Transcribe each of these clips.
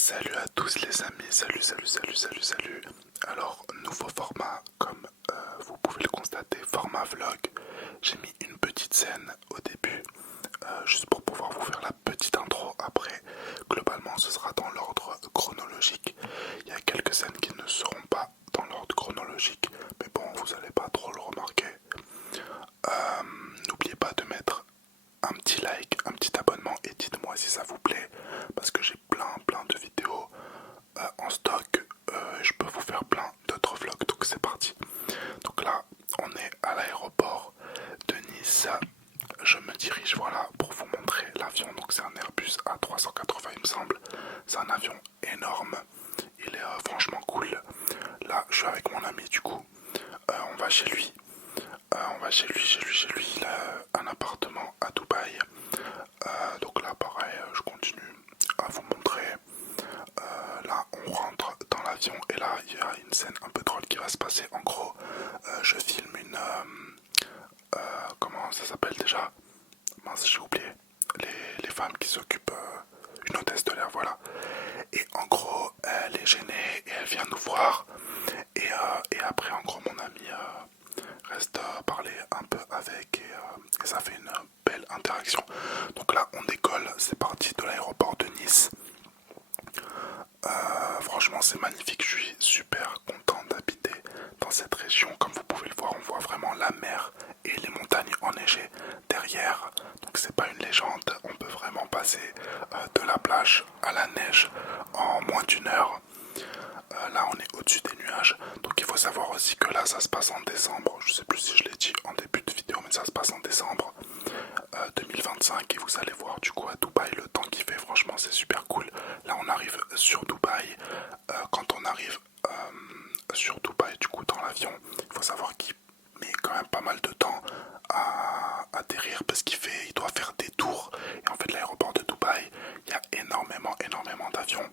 Salut à tous les amis, salut. Alors, nouveau format, comme vous pouvez le constater, format vlog. J'ai mis une petite scène au début, juste pour pouvoir vous faire la petite intro. Après, globalement, ce sera dans l'ordre chronologique. Il y a quelques scènes qui ne seront pas dans l'ordre chronologique, mais bon, vous n'allez pas trop le remarquer. N'oubliez pas de mettre un petit like, un petit abonnement et dites-moi si ça vous plaît parce que j'ai plein de vidéos en stock et je peux vous faire plein d'autres vlogs, donc c'est parti. Donc là on est à l'aéroport de Nice, je me dirige voilà pour vous montrer l'avion. Donc c'est un Airbus A380 il me semble, c'est un avion énorme, il est franchement cool. Là je suis avec mon ami du coup, on va chez lui. On va chez lui, il a un appartement à Dubaï. Donc là pareil, je continue à vous montrer. Là on rentre dans l'avion et là il y a une scène un peu drôle qui va se passer. En gros, je filme une... comment ça s'appelle déjà? Mince, j'ai oublié. Les femmes qui s'occupent... une hôtesse de l'air, voilà. Et en gros, elle est gênée et elle vient nous voir. Et après, en gros, mon ami reste parler un peu avec et ça fait une belle interaction. Donc là, on décolle, c'est parti de l'aéroport de Nice. Franchement, c'est magnifique, je suis super content d'habiter dans cette région. Comme vous pouvez le voir, on voit vraiment la mer et les montagnes enneigées derrière. Donc c'est pas une légende, on peut vraiment passer de la plage à la neige en moins d'1 heure. Là on est au-dessus des nuages. Donc il faut savoir aussi que là ça se passe en décembre. Je sais plus si je l'ai dit en début de vidéo, mais ça se passe en décembre 2025. Et vous allez voir du coup à Dubaï le temps qu'il fait. Franchement c'est super cool. Là on arrive sur Dubaï. Quand on arrive sur Dubaï du coup dans l'avion, il faut savoir qu'il met quand même pas mal de temps à atterrir parce il doit faire des tours. Et en fait l'aéroport de Dubaï, il y a énormément d'avions.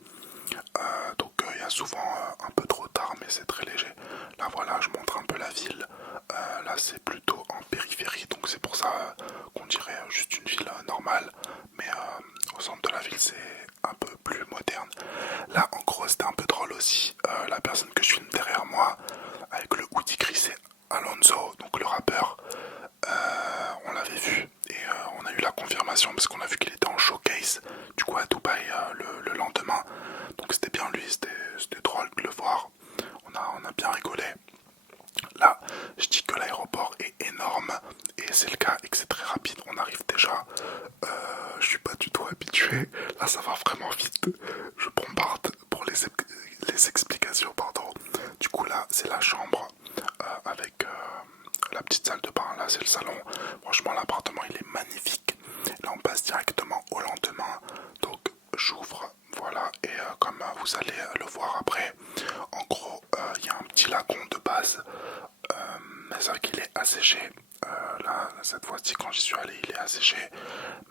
Donc il y a souvent un peu trop tard, mais c'est très léger. Là voilà, je montre un peu la ville. Là c'est plutôt en périphérie, donc c'est pour ça qu'on dirait juste une ville normale. Mais au centre de la ville c'est un peu plus moderne. Là en gros c'était un peu drôle aussi. La personne que je filme derrière moi avec le hoodie gris c'est Alonso, donc le rappeur. On l'avait vu et on a eu la confirmation parce qu'on a vu qu'il était en showcase du coup à Dubaï le lendemain. Donc c'était bien lui, c'était drôle de le voir. On a bien rigolé. Là, je dis que l'aéroport est énorme et c'est le cas et que c'est très rapide. On arrive déjà. Je suis pas du tout habitué. Là, ça va vraiment vite. Je bombarde pour les explications, pardon. Du coup, là, c'est la chambre avec la petite salle de bain. Là, c'est le salon. Franchement, l'appartement, il est magnifique. Là, on passe directement au lendemain. Donc, j'ouvre. Voilà. Et comme vous allez le voir après, en gros, il y a un petit lagon de base. Mais c'est vrai qu'il est asséché. Là, cette fois-ci, quand j'y suis allé, il est asséché.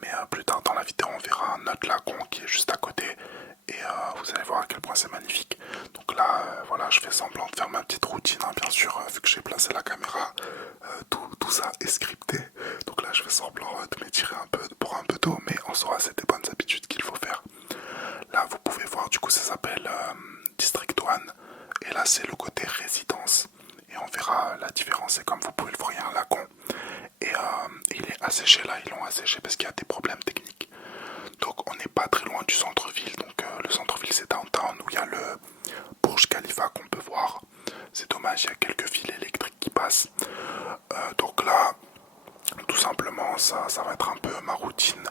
Mais plus tard dans la vidéo, on verra un autre lagon qui est juste à côté. Et vous allez voir à quel point c'est magnifique. Donc là, voilà, je fais semblant de faire ma petite routine, hein, bien sûr, vu que j'ai placé la caméra. Tout ça est scripté. Donc là, je fais semblant de m'étirer un peu pour un peu d'eau. Mais en soi, c'est des bonnes habitudes qu'il faut faire. Là, vous pouvez voir, du coup, ça s'appelle District One. Et là, c'est le côté résidence. Et on verra la différence. Et comme vous pouvez le voir, il y a un lagon. Et il est asséché là, ils l'ont asséché parce qu'il y a des problèmes techniques. Donc on n'est pas très loin du centre-ville. Donc le centre-ville c'est downtown où il y a le Burj Khalifa qu'on peut voir. C'est dommage, il y a quelques fils électriques qui passent. Donc là, tout simplement, ça va être un peu ma routine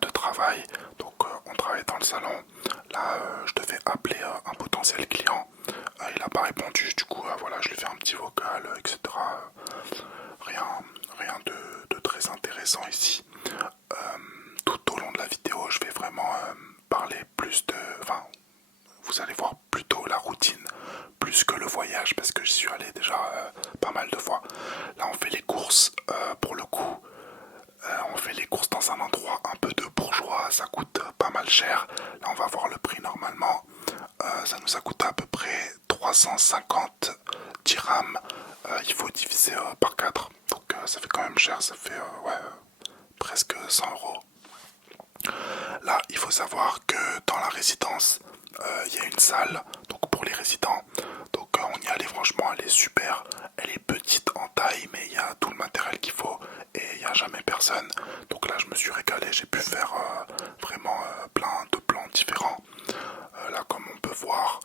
de travail. Donc on travaille dans le salon. Là, je devais appeler un potentiel client. Il n'a pas répondu. Du coup, voilà, je lui fais un petit vocal, etc. Rien de très intéressant ici. Tout au long de la vidéo, je vais vraiment parler plus de... Enfin, vous allez voir plutôt la routine, plus que le voyage, parce que j'y suis allé déjà pas mal de fois. Là, on fait les courses, pour le coup. On fait les courses dans un endroit un peu de bourgeois, ça coûte pas mal cher. Là, on va voir le prix normalement. Ça nous a coûté à peu près 350 dirhams. Il faut diviser par 4. Donc ça fait quand même cher, ça fait ouais, presque 100 euros. Là, il faut savoir que dans la résidence, il y a une salle donc pour les résidents. Donc on y allait, franchement, elle est super. Elle est petite en taille, mais il y a tout le matériel qu'il faut et il n'y a jamais personne. Donc là, je me suis régalé. J'ai pu faire vraiment plein de plans différents. Là, comme on peut voir,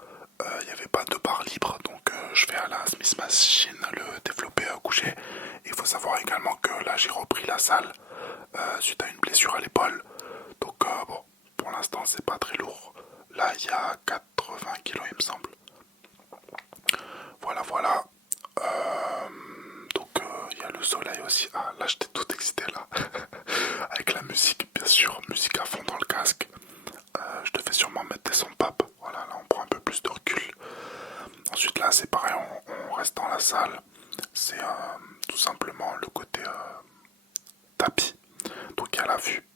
il n'y avait pas de bar libre. Donc je vais à la Smith Machine le développer couché. Il faut savoir également que là, j'ai repris la salle suite à une blessure à l'épaule. Donc bon, pour l'instant, c'est pas très lourd. Là, il y a 80 kilos, il me semble. Voilà, voilà. Donc il y a le soleil aussi. Ah, là, j'étais tout excité là. Avec la musique, bien sûr, musique à fond dans le casque. Je devais sûrement mettre des sons pap. Voilà, là, on prend un peu plus de recul. Ensuite, là, c'est pareil, on reste dans la salle. C'est tout simplement le côté tapis. Donc, il y a la vue.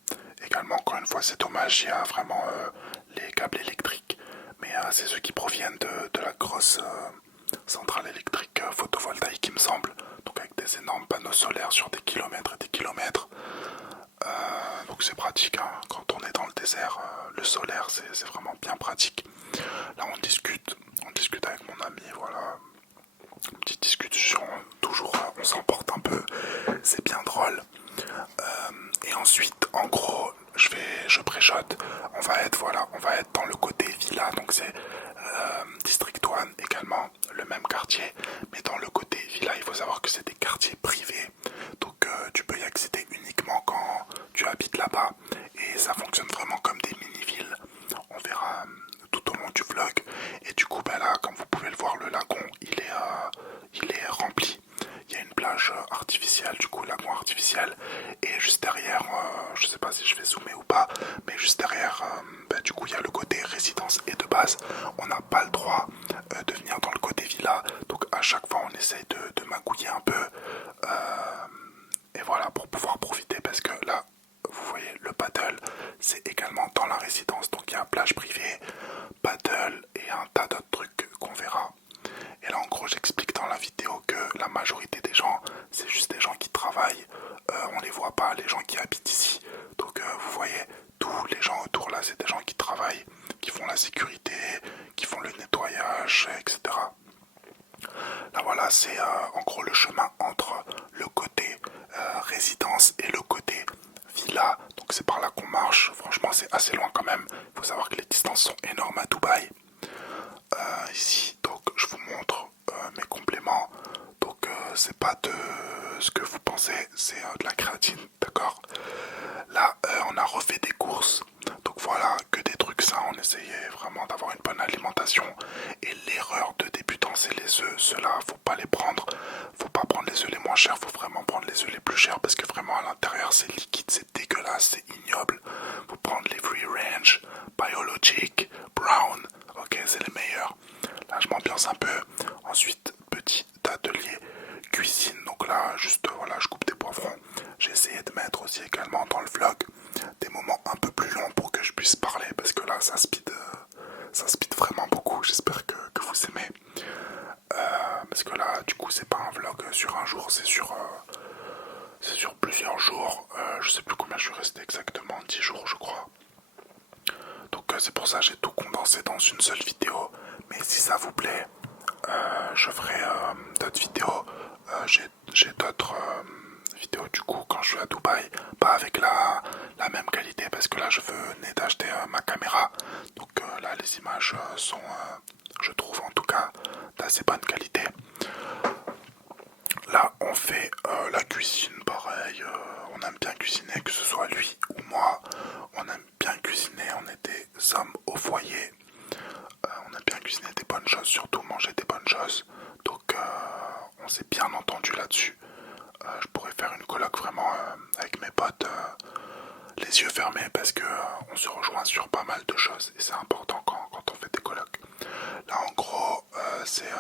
Également, encore une fois, c'est dommage, il y a vraiment les câbles électriques. Mais c'est ceux qui proviennent de la grosse centrale électrique photovoltaïque, il me semble. Donc, avec des énormes panneaux solaires sur des kilomètres et des kilomètres. Donc, c'est pratique, hein. Quand on est dans le désert, le solaire, c'est vraiment bien pratique. Là, on discute avec mon ami, voilà. Une petite discussion, toujours, on s'emporte un peu. C'est bien drôle. Et ensuite, en gros, je préchote. On va être dans le côté villa, donc c'est District 1 également, le même quartier. Mais dans le côté villa, il faut savoir que c'est des quartiers privés. Donc tu peux y accéder uniquement quand tu habites là-bas. Et ça fonctionne vraiment comme des mini-villes. On verra tout au long du vlog. Et du coup, ben là, comme vous pouvez le voir, le lagon, il est rempli. Il y a une plage artificielle, du coup, lagon artificiel. Et juste derrière, je sais pas si je vais zoomer ou pas, mais juste derrière, du coup, il y a le côté résidence. Et de base, on n'a pas le droit de venir dans le côté villa. Donc à chaque fois, on essaye de magouiller un peu. Et voilà, pour pouvoir profiter, parce que là, vous voyez, le paddle, c'est également dans la résidence. Donc il y a plage privée, paddle et un tas d'autres trucs qu'on verra. Et là, en gros, j'explique dans la vidéo que la majorité des gens, c'est juste des gens qui travaillent. On les voit pas, les gens qui habitent ici. Donc vous voyez, tous les gens autour là, c'est des gens qui travaillent, qui font la sécurité, qui font le nettoyage, etc. Là voilà, c'est en gros le chemin entre le côté résidence et le côté villa. Donc c'est par là qu'on marche. Franchement, c'est assez loin quand même. Il faut savoir que les distances sont énormes à Dubaï. Ici, donc je vous montre mes compléments. Donc c'est pas de ce que vous pensez, c'est de la créatine, d'accord. Là, on a refait des courses. Donc voilà, que des trucs ça, on essayait vraiment d'avoir une bonne alimentation. Et l'erreur de débutant, c'est les œufs. Ceux-là, faut pas les prendre. Faut pas prendre les œufs les moins chers, faut vraiment prendre les œufs les plus chers parce que vraiment à l'intérieur c'est liquide, c'est dégueulasse, c'est ignoble. Faut prendre les free range, biologic, brown. Ok, c'est les meilleurs. Là, je m'ambiance un peu. Ensuite, petit atelier cuisine. Donc là, juste voilà, je coupe des poivrons. J'ai essayé de mettre aussi également dans le vlog des moments un peu plus longs pour que je puisse parler parce que là, ça speed vraiment beaucoup. J'espère que vous aimez. Parce que là, du coup, c'est pas un vlog sur un jour, c'est sur plusieurs jours. Je sais plus combien je suis resté exactement, 10 jours, je crois. Donc c'est pour ça que j'ai tout condensé dans une seule vidéo. Mais si ça vous plaît, je ferai d'autres vidéos. J'ai d'autres vidéos du coup quand je suis à Dubaï. Pas avec la même qualité parce que là je venais d'acheter ma caméra. Donc là les images sont, je trouve en tout cas, d'assez bonne qualité. Là on fait la cuisine pareil. On aime bien cuisiner, que ce soit lui ou moi. On aime bien cuisiner, on est des hommes au foyer. On aime bien cuisiner des bonnes choses, surtout manger des bonnes choses. Donc on s'est bien entendu là-dessus. Je pourrais faire une coloc vraiment avec mes potes les yeux fermés parce que on se rejoint sur pas mal de choses et c'est important quand on fait des colocs. Là en gros c'est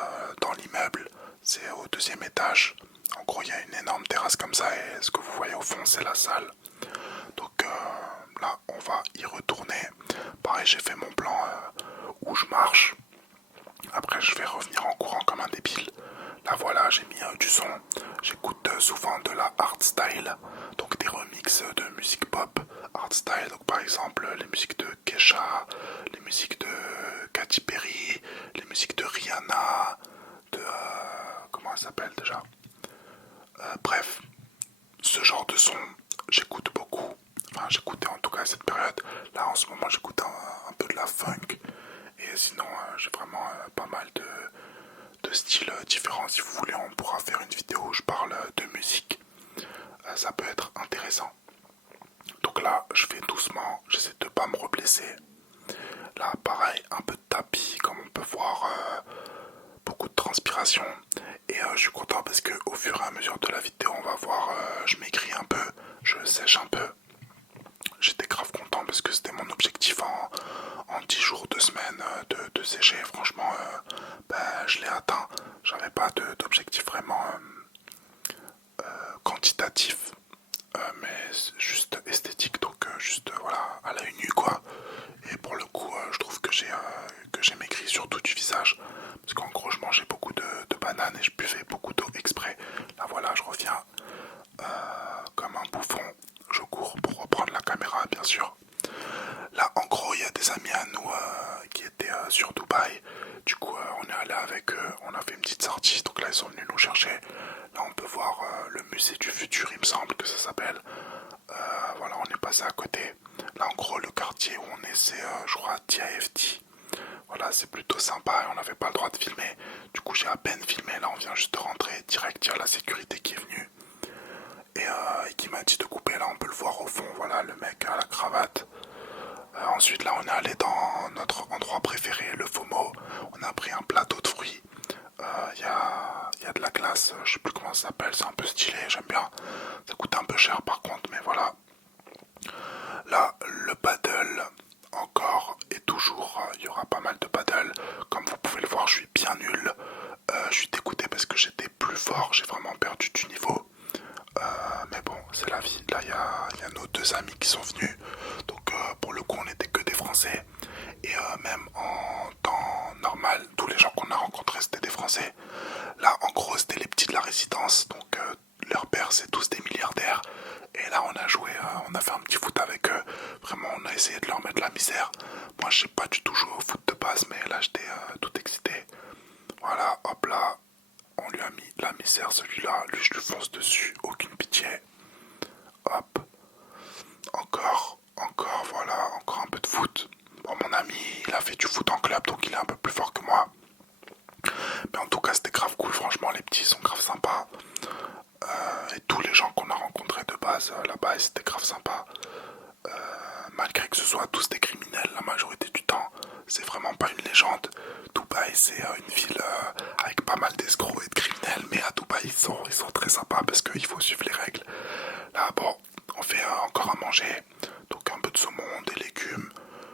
dans l'immeuble, c'est au deuxième étage. En gros il y a une énorme terrasse comme ça et ce que vous voyez au fond c'est la salle. Donc là on va y retourner. Pareil j'ai fait mon plan où je marche. Après je vais revenir en courant comme un débile. Là voilà j'ai mis du son. J'écoute souvent de la hardstyle. Donc des remixes de musique pop hardstyle. Donc par exemple les musiques de Kesha, les musiques de ça s'appelle déjà. Bref, ce genre de son, j'écoute beaucoup. Enfin, j'écoutais en tout cas à cette période. Là, en ce moment, j'écoute un peu de la funk. Et sinon, j'ai vraiment pas mal de styles différents. Si vous voulez, on pourra faire une vidéo où je parle de musique. Ça peut être intéressant. Donc là, je vais doucement, j'essaie de pas me reblesser. Là, pareil, un peu de tapis, comme on peut voir, beaucoup de transpiration. Et je suis content parce que au fur et à mesure de la vidéo, on va voir, je maigris un peu, je sèche un peu. J'étais grave content parce que c'était mon objectif en 10 jours, 2 semaines de sécher. Franchement, je l'ai atteint. J'avais pas d'objectif vraiment quantitatif, mais juste esthétique. Donc juste voilà, à l'œil nu quoi. Et pour le coup, je trouve que j'ai maigri surtout du visage. Parce qu'en gros, je mangeais beaucoup de bananes et je buvais beaucoup d'eau exprès. Là voilà, je reviens comme un bouffon. Je cours pour reprendre la caméra, bien sûr. Là, en gros, il y a des amis à nous qui étaient sur Dubaï. Du coup, on est allé avec eux, on a fait une petite sortie. Donc là, ils sont venus nous chercher. Là, on peut voir le musée du futur, il me semble que ça s'appelle. Voilà, on est passé à côté. Là, en gros, le quartier où on est, c'est, je crois, TIFT. Voilà, c'est plutôt sympa et on n'avait pas le droit de filmer. Du coup, j'ai à peine filmé. Là, on vient juste de rentrer direct. Il y a la sécurité qui est venue et qui m'a dit de couper. Là, on peut le voir au fond. Voilà, le mec à la cravate. Ensuite, là, on est allé dans notre endroit préféré, le FOMO. On a pris un plateau de fruits. Il y a de la glace, je sais plus comment ça s'appelle, c'est un peu stylé, j'aime bien. Ça coûte un peu cher par contre, mais voilà. Là, le paddle, encore et toujours, il y aura pas mal de paddle. Comme vous pouvez le voir, je suis bien nul. Je suis dégoûté parce que j'étais plus fort, j'ai vraiment perdu du niveau. Mais bon, c'est la vie. Là, il y a nos deux amis qui sont venus. Donc, pour le coup, on n'était que des Français. Et même en temps normal, tous les gens qu'on a rencontrés, c'était des Français. Là, en gros, c'était les petits de la résidence. Donc, leurs pères, c'est tous des milliardaires. Et là, on a joué, on a fait un petit foot avec eux. Vraiment, on a essayé de leur mettre la misère. Moi, je sais pas du tout jouer au foot de base, mais là, j'étais tout excité. Voilà, hop là. On lui a mis la misère, celui-là. Lui, je lui fonce dessus. Aucune pitié. Hop. Encore, voilà. Encore un peu de foot. Bon, mon ami, il a fait du foot en club, donc il est un peu plus fort que moi. Mais en tout cas, c'était grave cool. Franchement, les petits sont grave sympas. Et tous les gens qu'on a rencontrés de base là-bas, c'était grave sympa. Malgré que ce soit tous des criminels la majorité du temps, c'est vraiment pas une légende. Dubaï, c'est une ville avec pas mal d'escrocs et de criminels, mais à Dubaï, ils sont très sympas parce qu'il faut suivre les règles. Là, bon, on fait encore à manger, donc un peu de saumon, des légumes,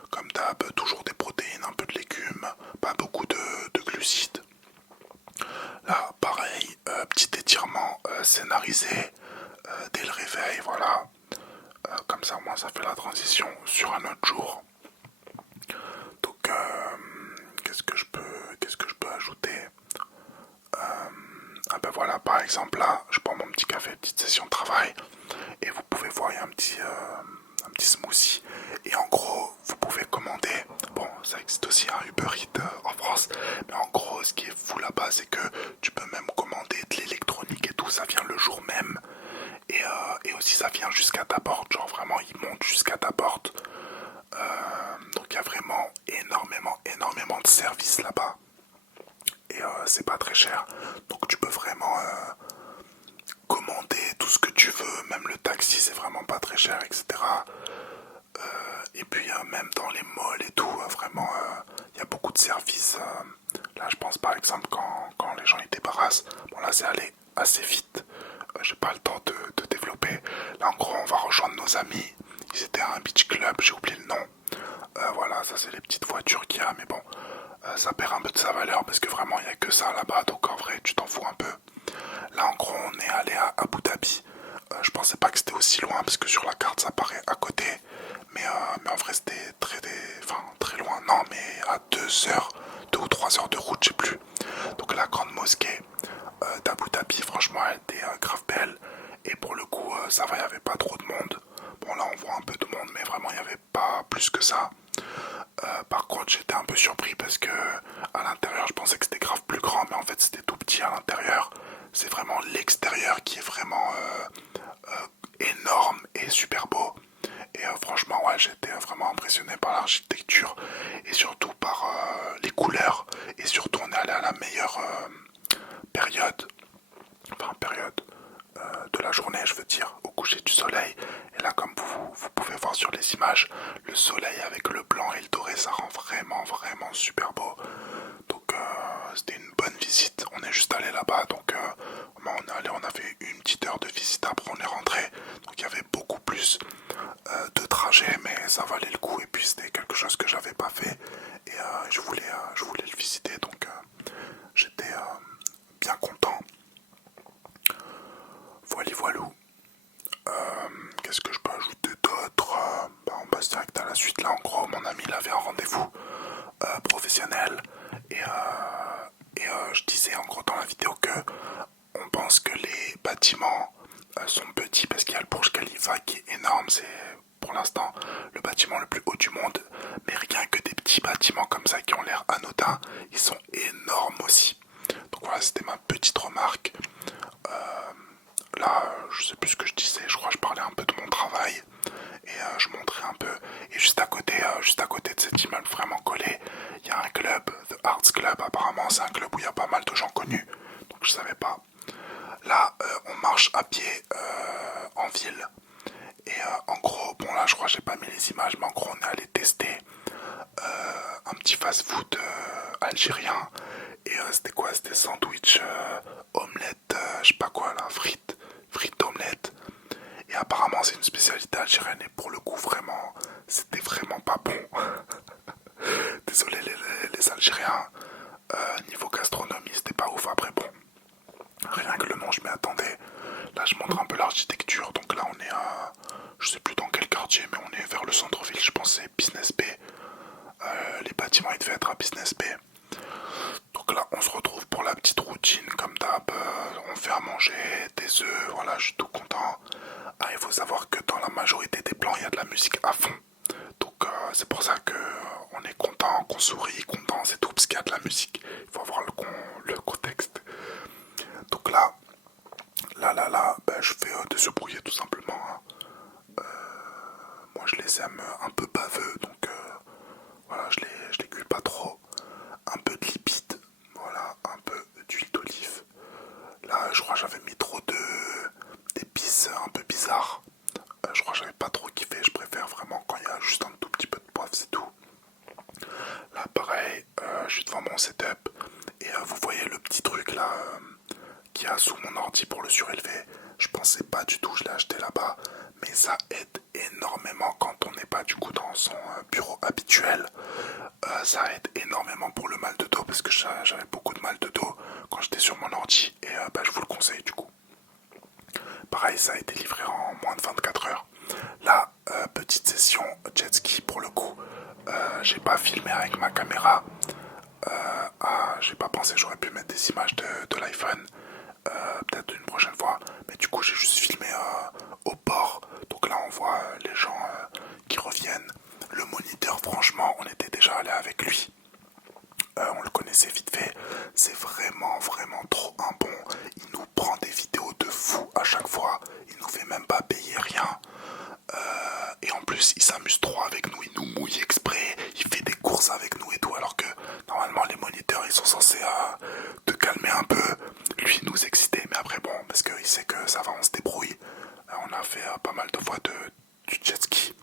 comme d'hab, toujours des protéines, un peu de légumes, pas beaucoup de glucides. Là, pareil, petit étirement scénarisé dès le réveil, voilà. Comme ça, moi, ça fait la transition sur un autre jour. Donc, qu'est-ce que je peux ajouter? Ah ben voilà, par exemple, là, je prends mon petit café, petite session de travail, et vous pouvez voir, il y a un petit smoothie. Et en gros, vous pouvez commander. Bon, ça existe aussi un Uber Eats en France, mais en gros, ce qui est fou là-bas, c'est que tu peux même commander de l'électronique et tout, ça vient le jour même. Et aussi, ça vient jusqu'à ta porte, genre vraiment, il monte jusqu'à ta porte. Donc, il y a vraiment énormément de services là-bas. Et c'est pas très cher. Donc, tu peux vraiment commander tout ce que tu veux, même le taxi, c'est vraiment pas très cher, etc. Et puis même dans les malls et tout, vraiment, il y a beaucoup de services. Là, je pense par exemple quand les gens ils débarrassent. Bon là, c'est allé assez vite. J'ai pas le temps de développer. Là, en gros, on va rejoindre nos amis. Ils étaient à un beach club, j'ai oublié le nom. Voilà, ça c'est les petites voitures qu'il y a, mais bon, ça perd un peu de sa valeur parce que vraiment, il n'y a que ça là-bas. Donc en vrai, tu t'en fous un peu. Là, en gros, on est allé à Abu Dhabi. Je pensais pas que c'était aussi loin parce que sur la carte ça paraît à côté, mais en vrai c'était très loin. Non, mais à 2 heures, 2 ou 3 heures de route, je sais plus. Donc la grande mosquée d'Abu Dhabi, franchement, elle était grave belle. Et pour le coup, ça va, il n'y avait pas trop de monde. Bon, là on voit un peu de monde, mais vraiment il n'y avait pas plus que ça. Par contre, j'étais un peu surpris parce que à l'intérieur, je pensais que c'était grave plus grand, mais en fait c'était tout petit à l'intérieur. meilleure période, enfin période de la journée, je veux dire, au coucher du soleil. Et là, comme vous pouvez voir sur les images, le soleil avec le blanc et le doré, ça rend vraiment, vraiment super beau. Donc c'était une bonne visite. On est juste allé là-bas, donc on est allé, on a fait une petite heure de visite, après on est rentré. Donc il y avait beaucoup plus de trajet, mais ça valait le coup. Et puis c'était quelque chose que j'avais pas fait et je voulais le visiter, donc j'étais bien content. Voilà, voilou. Qu'est-ce que je peux ajouter d'autre? On passe direct à la suite. Là, en gros, mon ami il avait un rendez-vous professionnel et je disais en gros dans la vidéo que on pense que les bâtiments sont petits parce qu'il y a le Burj Khalifa qui est énorme. C'est pour l'instant le bâtiment le plus haut du monde, mais rien que des petits bâtiments comme ça qui ont l'air anodins, ils sont énormes aussi. Donc voilà, c'était ma petite remarque. Là, je sais plus ce que je disais, je crois que je parlais un peu de mon travail et je montrais un peu. Et juste à côté de cet immeuble vraiment collé, il y a un club, The Arts Club. Apparemment, c'est un club où il y a pas mal de gens connus, donc je savais pas. Là, on marche à pied en ville. Et en gros, bon là, je crois que j'ai pas mis les images, mais en gros, on est allé tester un petit fast-food algérien. Et c'était quoi? C'était sandwich, omelette, je sais pas quoi là, frites omelette. Et apparemment c'est une spécialité algérienne et pour le coup vraiment, c'était vraiment pas bon. Désolé les Algériens, niveau gastronomie c'était pas ouf. Après bon, rien que le nom je m'y attendais. Là je montre un peu l'architecture, donc là on est à, je sais plus dans quel quartier, mais on est vers le centre-ville, je pense c'est Business B. Les bâtiments ils devaient être à Business B. Donc là on se retrouve pour la petite routine comme d'hab, on fait à manger, des œufs, voilà, je suis tout content. Ah, il faut savoir que dans la majorité des plans il y a de la musique à fond. Donc c'est pour ça que on est content, qu'on sourit, content, c'est tout, parce qu'il y a de la musique. Il faut avoir le contexte. Donc là, ben, je fais des œufs brouillés tout simplement, hein. Moi je les aime un peu baveux, donc voilà, je les cuis pas trop. Un peu de lipides, voilà, un peu d'huile d'olive. Là, je crois que j'avais mis trop d'épices un peu bizarres. Je crois que j'avais pas trop kiffé. Je préfère vraiment quand il y a juste un tout petit peu de poivre, c'est tout. Là, pareil, je suis devant mon setup et vous voyez le petit truc là qu'il y a sous mon ordi pour le surélever. Je pensais pas du tout, je l'ai acheté là-bas, mais ça aide énormément quand on n'est pas du coup dans son bureau habituel. Ça aide énormément pour le mal de dos parce que j'avais beaucoup de mal de dos quand j'étais sur mon ordi et bah, je vous le conseille du coup. Pareil, ça a été livré en moins de 24 heures. Là, petite session jet ski pour le coup. J'ai pas filmé avec ma caméra. J'ai pas pensé, j'aurais pu mettre des images de l'iPhone. Peut-être une prochaine fois. Mais du coup, j'ai juste filmé au port. Donc là, on voit les gens qui reviennent. Le moniteur, franchement, on était déjà allé avec lui. On le connaissait vite fait. C'est vraiment, vraiment trop un bon. Il nous prend des vidéos de fou à chaque fois. Il nous fait même pas payer rien. Et en plus, il s'amuse trop avec nous. Il nous mouille exprès. Il fait des courses avec nous et tout. Alors que normalement, les moniteurs, ils sont censés te calmer un peu. Lui, nous exciter. Mais après, bon, parce qu'il sait que ça va, on se débrouille. On a fait pas mal de fois du jet ski.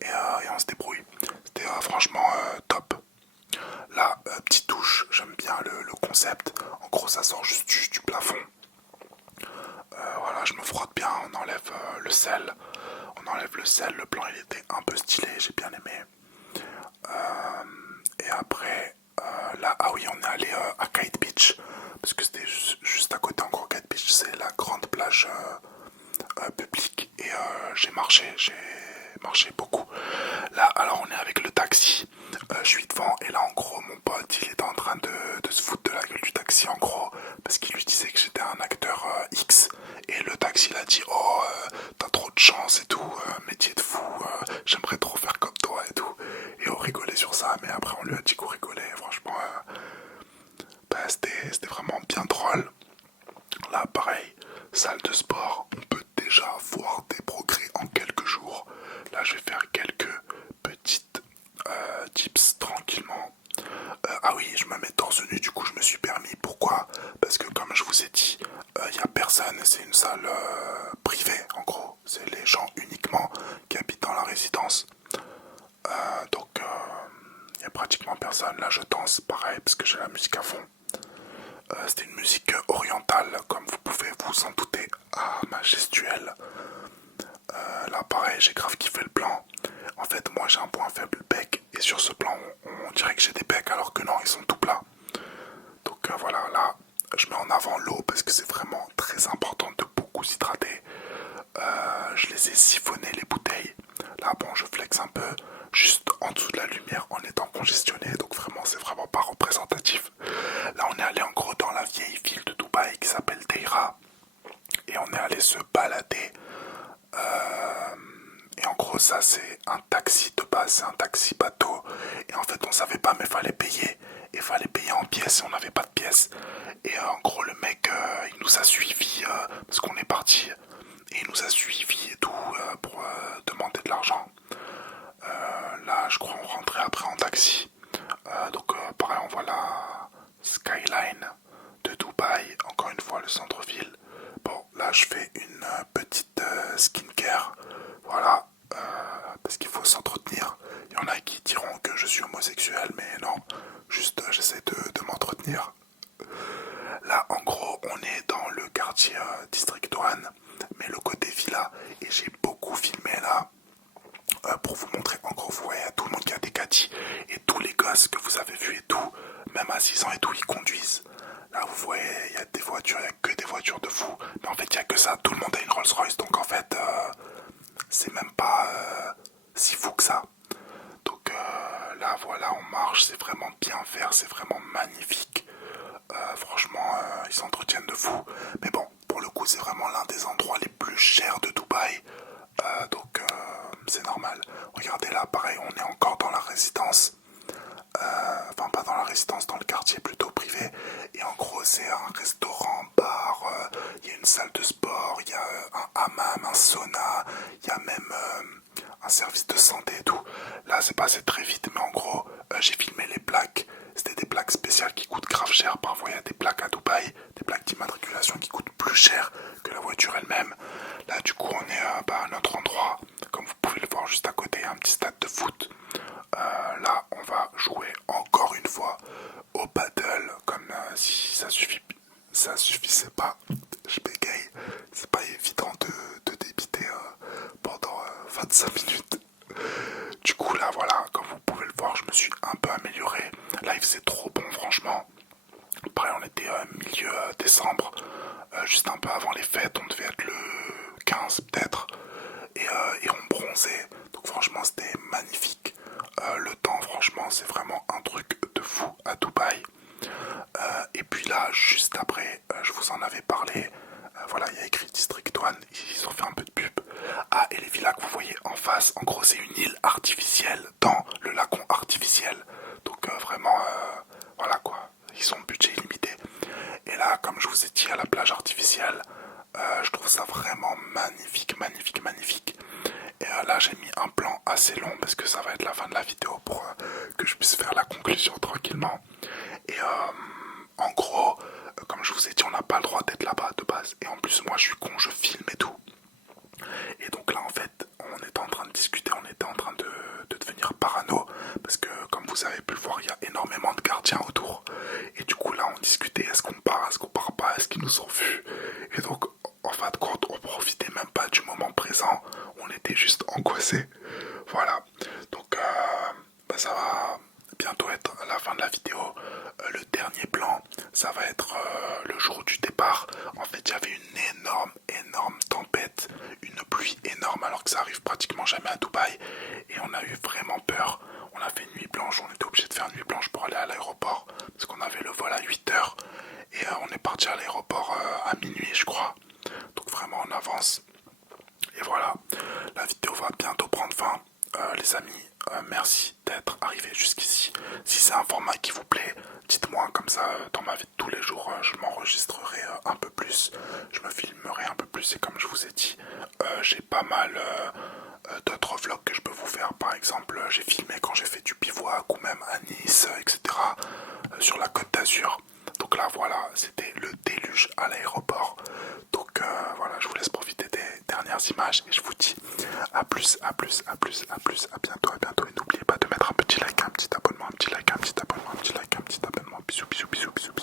Et on se débrouille. C'était franchement top. Là, petite touche, j'aime bien le concept. En gros, ça sort juste du plafond. Voilà, je me frotte bien, on enlève le sel. On enlève le sel, le plan il était un peu stylé, j'ai bien aimé. Et après, là, ah oui, on est allé à Kite Beach. Parce que c'était juste à côté, en gros, Kite Beach, c'est la grande plage publique. Et j'ai marché beaucoup. Là, alors on est avec le taxi. Je suis devant et là en gros mon pote il était en train de se foutre de la gueule du taxi en gros parce qu'il lui disait que j'étais un acteur X et le taxi il a dit oh t'as trop de chance et tout, métier de fou, j'aimerais trop faire comme toi et tout, et on rigolait sur ça, mais après on lui a dit qu'on rigolait, franchement bah, c'était vraiment bien drôle. Là pareil, salle de sport, on peut déjà voir des progrès en quelques jours. Là je vais faire quelques petites tips tranquillement. Ah oui, je me mets torse nu, du coup je me suis permis pour personnes. Là je danse pareil parce que j'ai la musique à fond. C'était une musique orientale, comme vous pouvez vous en douter à ma gestuelle. Là pareil, j'ai grave kiffé le plan. En fait moi j'ai un point faible bec, et sur ce plan on dirait que j'ai des becs alors que non, ils sont tout plats. Donc voilà, là je mets en avant l'eau parce que c'est vraiment très important de beaucoup s'hydrater. Je les ai siphonnées les bouteilles. Là bon, je flex un peu juste en dessous de la lumière en étant congestionné, donc vraiment c'est vraiment pas représentatif. Là on est allé en gros dans la vieille ville de Dubaï qui s'appelle Deira, et on est allé se balader. Et en gros ça c'est un taxi de base, c'est un taxi bateau, et en fait on savait pas mais fallait payer, et fallait payer en pièces et on n'avait pas de pièces. Et en gros le mec il nous a suivis parce qu'on est parti, et il nous a suivis et tout pour demander de l'argent. Là je crois on rentrait après en taxi. Donc pareil on voit la skyline de Dubaï, encore une fois le centre-ville. Bon là je fais une petite skincare, voilà, parce qu'il faut s'entretenir. Il y en a qui diront que je suis homosexuel, mais non, juste j'essaie de m'entretenir. Là en gros on est dans le quartier District One, mais le côté villa, et j'ai beaucoup filmé là pour vous montrer. En gros vous voyez tout le monde qui a des caddies, et tous les gosses que vous avez vus et tout, même à 6 ans et tout, ils conduisent. Là vous voyez il y a des voitures, il n'y a que des voitures de fous, mais en fait il n'y a que ça, tout le monde a une Rolls Royce, donc en fait c'est même pas si fou que ça. Donc là voilà on marche, c'est vraiment bien fait, c'est vraiment magnifique. Franchement ils s'entretiennent de fou, mais bon pour le coup c'est vraiment l'un des endroits les plus chers de Dubaï. Donc c'est normal. Regardez là pareil on est encore dans la résidence, enfin pas dans la résidence, dans le quartier plutôt privé, et en gros c'est un restaurant, bar, il y a une salle de sport, il y a un hammam, un sauna, il y a même un service de santé et tout. Là c'est passé très vite, mais en gros j'ai filmé les plaques. C'était des plaques spéciales qui coûtent grave cher. Parfois il y a des plaques à Dubaï, des plaques d'immatriculation qui coûtent plus cher que la voiture elle-même. Là du coup on est à notre endroit, comme vous pouvez le voir juste à côté, il y a un petit stade de foot. Là on va jouer encore une fois au paddle, comme si ça suffisait pas. Je bégaye, c'est pas évident de débiter pendant 25 minutes. Du coup là voilà, comme vous pouvez le voir, je me suis un peu amélioré. Là il faisait trop bon franchement. Pareil on était milieu décembre, juste un peu avant les fêtes, on devait être le 15 peut-être, et on bronzait, donc franchement c'était magnifique. Le temps franchement c'est vraiment un truc de fou à Dubaï. Et puis là juste après je vous en avais parlé, voilà il y a écrit District One, ils ont fait un peu de pub. Ah et les villas que vous voyez en face, en gros c'est une île artificielle dans le lagon artificiel, donc vraiment voilà quoi, ils ont budget illimité. Et là comme je vous ai dit à la plage artificielle, je trouve ça vraiment magnifique, magnifique, magnifique. Et là j'ai mis un plan assez long parce que ça va être la fin de la vidéo pour que je puisse faire la conclusion tranquillement. Et en gros, comme je vous ai dit, on n'a pas le droit d'être là-bas de base. Et en plus moi je suis con, je filme et tout. Et donc là en fait on était en train de discuter, on était en train de devenir parano, parce que comme vous avez pu le voir il y a énormément de gardiens autour. Et du coup là on discutait, est-ce qu'on part, est-ce qu'on part pas, est-ce qu'ils nous ont vus. Et donc en fin de compte on profitait même pas du moment présent, on était juste angoissés. Voilà, donc ça va bientôt être la fin de la vidéo. Le dernier plan ça va être le jour du départ. En fait il y avait une énorme tempête, une pluie énorme, alors que ça arrive pratiquement jamais à Dubaï, et on a eu vraiment peur. On a fait nuit blanche, on était obligé de faire nuit blanche pour aller à l'aéroport parce qu'on avait le vol à 8h, et on est parti à l'aéroport à minuit je crois, donc vraiment en avance. Et voilà, la vidéo va bientôt prendre fin. Les amis, merci d'être arrivés jusqu'ici. Si c'est un format qui vous plaît, dites-moi, comme ça dans ma vie de tous les jours je m'enregistrerai un peu plus, je me filmerai un peu plus, et comme je vous ai dit j'ai pas mal d'autres vlogs que je peux vous faire. Par exemple j'ai filmé quand j'ai fait du bivouac, ou même à Nice, etc., sur la Côte d'Azur. Donc là voilà, c'était le déluge à l'aéroport. Donc voilà, je vous laisse profiter des dernières images, et je vous dis à plus, à bientôt, et n'oubliez pas de mettre un petit like, un petit abonnement, un petit like, un petit abonnement. Bisous, bisous.